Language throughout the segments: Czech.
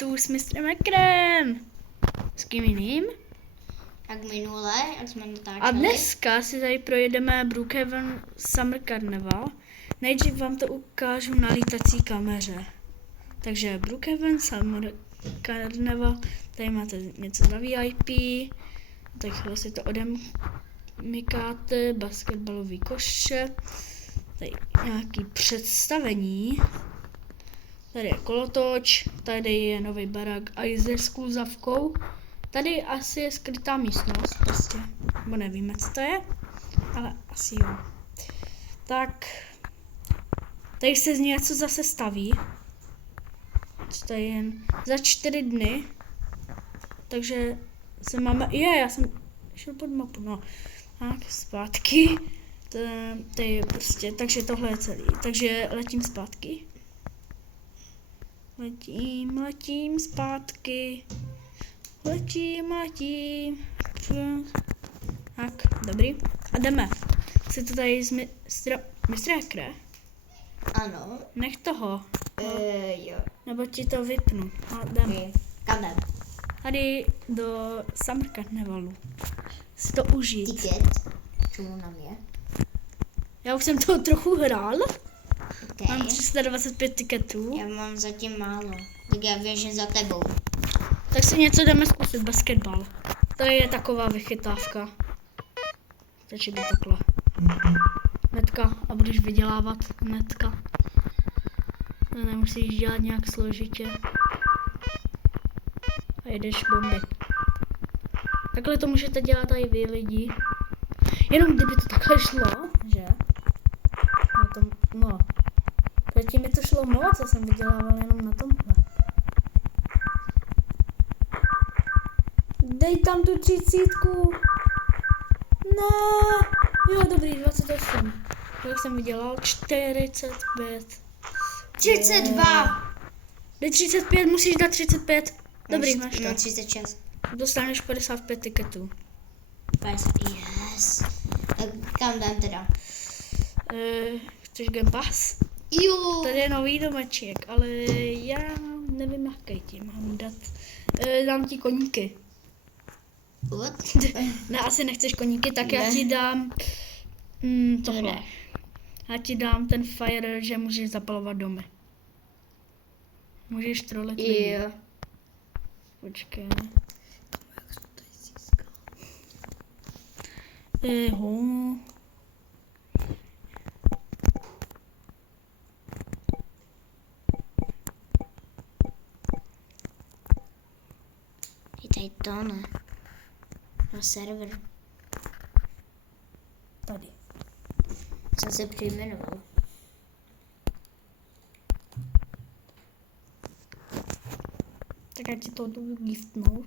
tu s mistrem Ekrem. S kým jiným? Tak minule, jak jsme natáčeli. A dneska si tady projedeme Brookhaven Summer Carnival. Nejdřív vám to ukážu na lítací kameře. Takže Brookhaven Summer Carnival, tady máte něco za VIP, takhle si to odemykáte, basketbalový koše, tady nějaký představení, tady je kolotoč, tady je nový barák a i se skluzavkou. Tady asi je skrytá místnost, prostě, nebo nevíme, co to je, ale asi jo. Tak, tady se z něco zase staví, co to je jen za 4 dny, takže se máme, já jsem šel pod mapu, no, tak zpátky, to je prostě, takže tohle je celý, takže letím zpátky, letím zpátky. Letím. Tak, dobrý. A jdeme. Jsi to tady z mistra Ekre? Ano. Nech toho. Jo. Nebo ti to vypnu. A jdeme. Kam jdem? Tady do Summer Carnivalu. Si to užít. Ticket. Čemu nám je? Já už jsem toho trochu hrál. Okay. Mám 325 tiketů. Já mám zatím málo. Tak já běžím za tebou. Tak si něco jdeme zkusit, basketbal. To je taková vychytávka. Takže jde takhle. Netka a budeš vydělávat netka. To nemusíš dělat nějak složitě. A jedeš bomby. Takhle to můžete dělat i vy lidi. Jenom kdyby to takhle šlo, že? No. Zatím mi to šlo moc, já jsem vydělával jenom na tomhle. Dej tam tu 30. No, jo, dobrý, 28. Jak jsem vydělal? 45. 32. Dej 35, musíš dát 35. Dobrý, máš to. Mám 36. Dostaneš 55 tiketů. Yes. Tak kam jdem teda? Chceš Game Pass? Jo. Tady je nový domeček, ale já nevím, jaký ti mám dát. Dám ti koníky. What? Ne, asi nechceš koníky, tak já ti dám tohle. Ne. Já ti dám ten fire, že můžeš zapalovat domy. Můžeš trolit lidi. Jo. Počkej. Jo. Je tady to, ne? Na server. Tady. Jsem se přejmenoval. Tak já ti to jdu giftnout.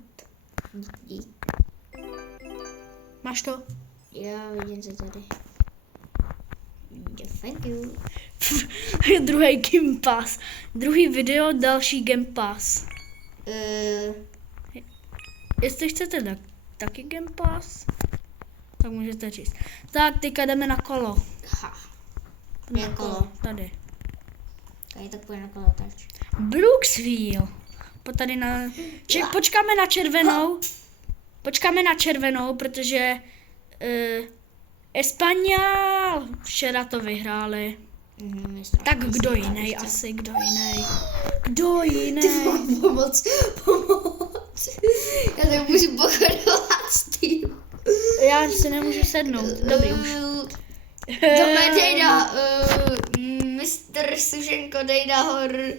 Dík. Máš to? Jo, vidím to tady. Thank you. Druhý Game Pass. Druhý video, další Game Pass. Jestli chcete taky Game Pass, tak můžete říct. Tak, teďka jdeme na kolo. Ha. Na kolo? Tady. Tady tak půjde na kolo tač. Brooksville. Tady na... Počkáme na červenou. Počkáme na červenou, protože Espanol včera to vyhráli. Tak kdo jiný asi, kdo jiný? Kdo jiný? Pomoc. Já nemůžu pochodovat s tím. Já si nemůžu sednout. Dobrý už. Tohle dej na mistr Sušenko, dej nahoru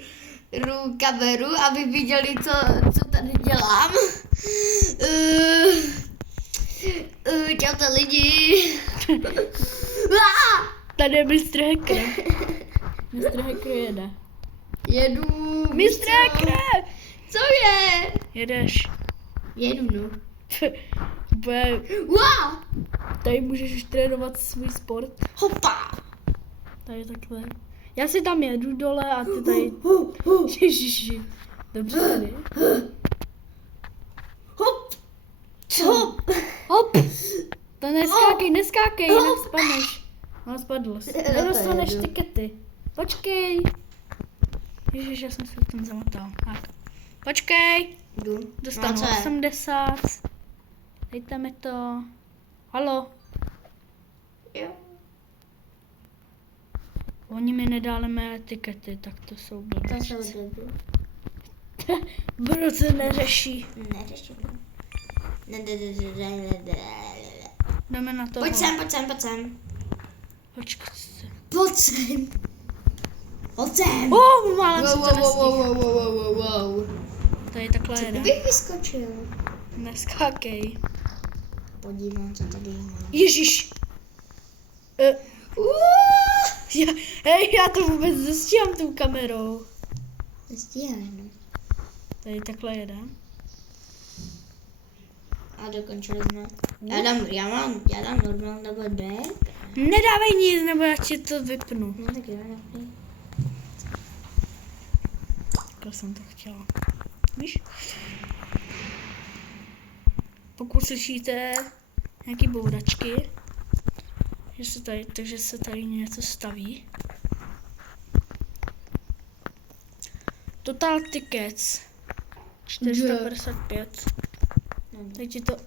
kameru, aby viděli, co tady dělám. Čaute lidi. Tady je mistr Hacker. Mistr Hacker jede. Jedu. Mistr Hacker! Co je? Jedeš. Jedu, no. Wow! Tady můžeš už trénovat svůj sport. Hopa! Tady takhle. Já si tam jedu dole a ty tady... Ježiši. Dobře tady. Hop! Hop! Hop! To neskákej, jinak spadneš. No, spadl jsi. Nedostaneš tikety. Počkej. Ježiš, já jsem se tam zamotal. Tak. Počkej, Jdu. dostanu No, co je? 80. Dejte mi to. Halo, Jo. oni mi nedali mé etikety, tak to jsou To blbě. jsou dobrý. Bro, to neřeší. Neřeším. Ne. Jdeme na to. Pojď sem. Počkej. Pojď sem. Málem se to nestihl. Wow. Tady takhle jede. Kdybych vyskočil. Neskákej. Podívám, co tady mám. Ježíš. Já to vůbec nestíhám tou kamerou. Nestíháme. Tady takhle jede. A dokončili jsme. Já dám normál nebo deck. Nedávej nic, nebo já ti to vypnu. No tak jo, dobrý. Takhle jsem to chtěla. Víš? Pokud slyšíte nějaký bouračky, takže se tady něco staví. Total Tickets 455. Teď ti to...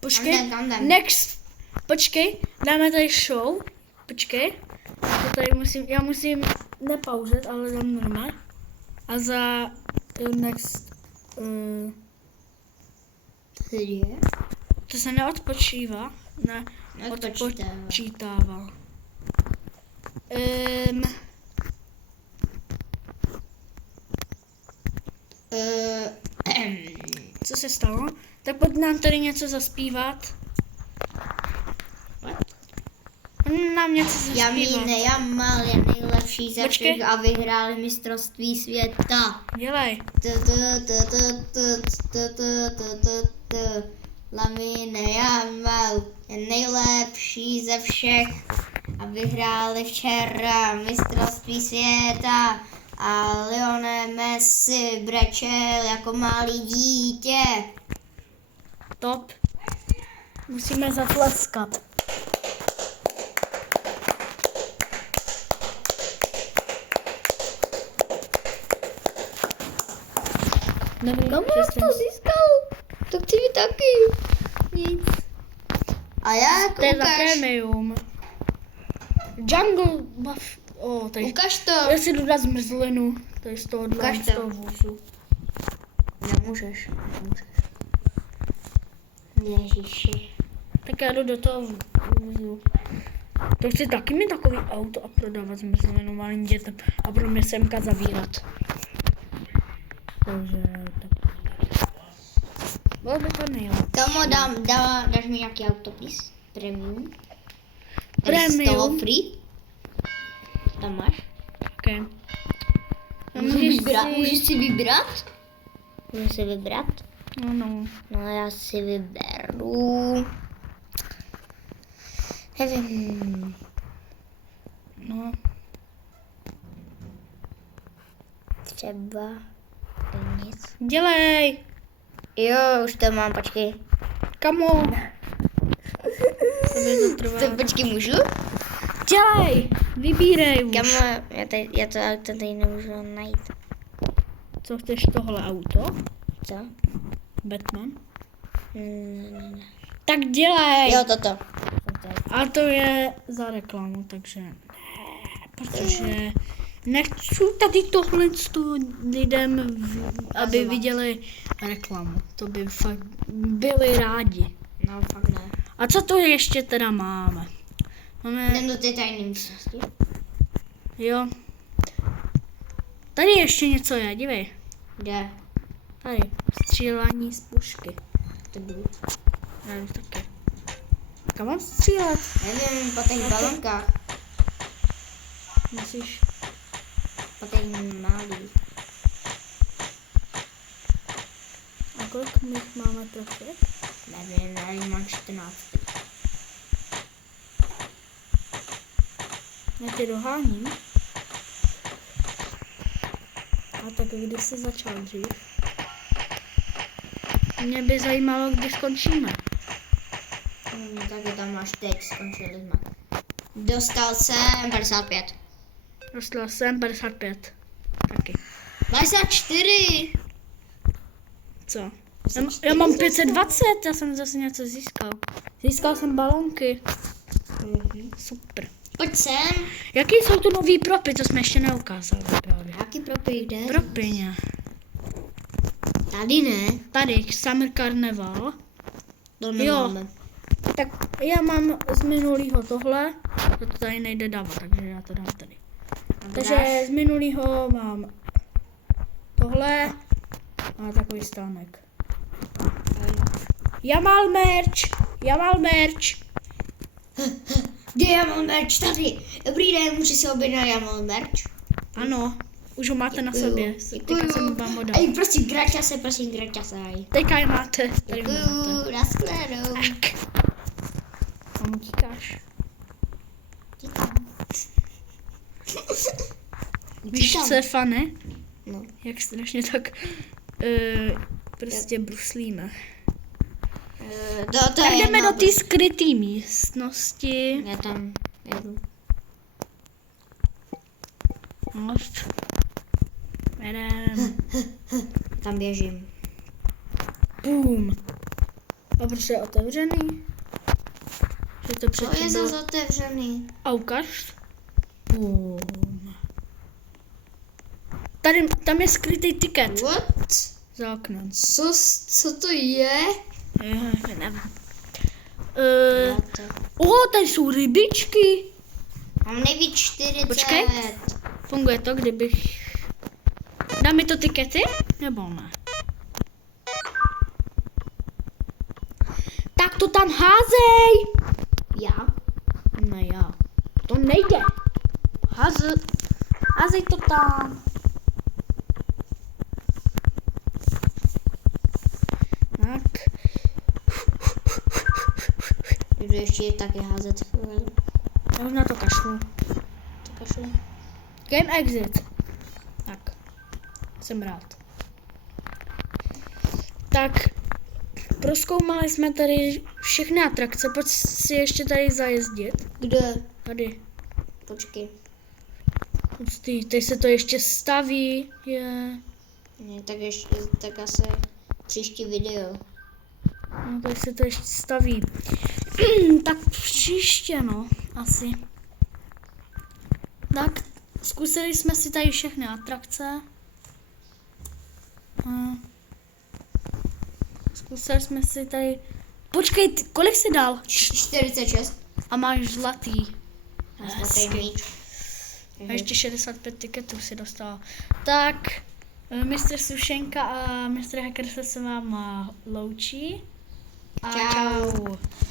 Počkej, Tam. next. Počkej, dáme tady show. Počkej. To tady já musím nepauzet, ale dám normálně. A za next... Co je? To se neodpočívá. Ne, odpočítává. Co se stalo? Tak pojď nám tady něco zaspívat. Nám něco zaspívat. Jamíne Jamal je nejlepší ze všech a vyhráli mistrovství světa. Dělej. Lamine Yamal je nejlepší ze všech a vyhráli včera mistrovství světa a Lionel Messi brečel jako malý dítě. Top. Musíme zatleskat. Nevím, získal? To chci být taky. Nic. A jak? To je za Ukaž. premium. Jungle buff. Tady. Ukaž to. Já si jdu dát zmrzlinu. To je z toho Ukaž z to. toho vůzu. Nemůžeš. Ježiši. Tak já jdu do toho vůzu. To chci taky mít takový auto a prodávat zmrzlinu malým dětem a pro mě semka zavírat. Takže tak. Bylo by to nejlepší. Kamo, dáš mi nějaký autopis? Premium? Premium? Z toho free? Tam máš? Okay. Můžeš si vybrat? Můžu si vybrat? No. No já si vyberu... Nevím. No. Třeba... Nic. Dělej! Jo, už to mám, počkej. Kamo! To by to trvalo. To počkej, můžu? Dělej! Vybírej už. Kamo, já to auto tady nemůžu najít. Co chceš tohle auto? Co? Batman? Ne. Tak dělej! Jo, toto. A to je za reklamu, takže ne, protože nechci tady tohle lidem, aby viděli reklamu. To by fakt byli rádi. No, fakt ne. A co to ještě teda máme? Jdem do té tajné místnosti. Jo. Tady ještě něco je, dívej. Kde? Tady, střílení z pušky. To jdu. Já taky. Kam mám střílet? Nevím, po těch balonkách. Musíš. Po těch malých. A kolik my máme trofit? Nevím, já mám 14. Já tě doháním. A tak kdy jsi začal dřív? Mě by zajímalo, kdy skončíme. Tak tam máš teď, skončili jsme. Dostal jsem 55. Dostal jsem 55. Taky. 54. Co? Já mám 520, já jsem zase něco získal. Získal jsem balonky. Super. Pojď sem. Jaký jsou tu nový propy, to jsme ještě neukázali právě. Jaký propy jde? Propy. Tady ne. Tady, Summer Carnival. To Jo. nemáme. Tak já mám z minulého tohle, to tady nejde dávat, takže já to dám tady. Takže z minulého mám tohle a takový stánek. Jamal merch. Kde je Jamal merch? Tady. Dobrý den, můžu si objednat Jamal merch? Ano, už ho máte na sobě. Teďka jsem vám ho dal. Ej, prosím, graťase. Teďka je máte, tady ho máte. Děkuju, nashledanou. Kam utíkáš? Víš, co je fane? No. Jak strašně tak prostě bruslíme. To Tak je jdeme jedno, do té skryté místnosti. Já tam jedu. Jedem. Tam běžím. Boom. A proč je otevřený? Že to To předtím je bylo... zase otevřený. A ukaž. Boom. Tady, tam je skrytý tiket What? za oknem. Co to je? Nevím. Tady jsou rybičky. Mám nejvíc 40. Počkej. Funguje to, kdybych... Dá mi to tikety? Nebo ne? Tak to tam házej! Já? Ne, já. To nejde. Házej to tam. Tak. Jdu ještě taky házet chvíli. Já už na to kašlu. To kašlu. Game exit. Tak. Jsem rád. Tak. Prozkoumali jsme tady všechny atrakce. Pojď si ještě tady zajezdit. Kde? Tady. Počkej. Teď se to ještě staví. Je. Ne, tak asi příští video. No, tady se to ještě staví. Tak příště, no, asi. Tak, zkusili jsme si tady všechny atrakce. Zkusili jsme si tady... Počkej, kolik jsi dal? 46. A máš zlatý. Zlatý míč. A ještě 65 tiketů si dostal. Tak, mistr Sušenka a mistr Hacker se s váma loučí. A Čau. čau.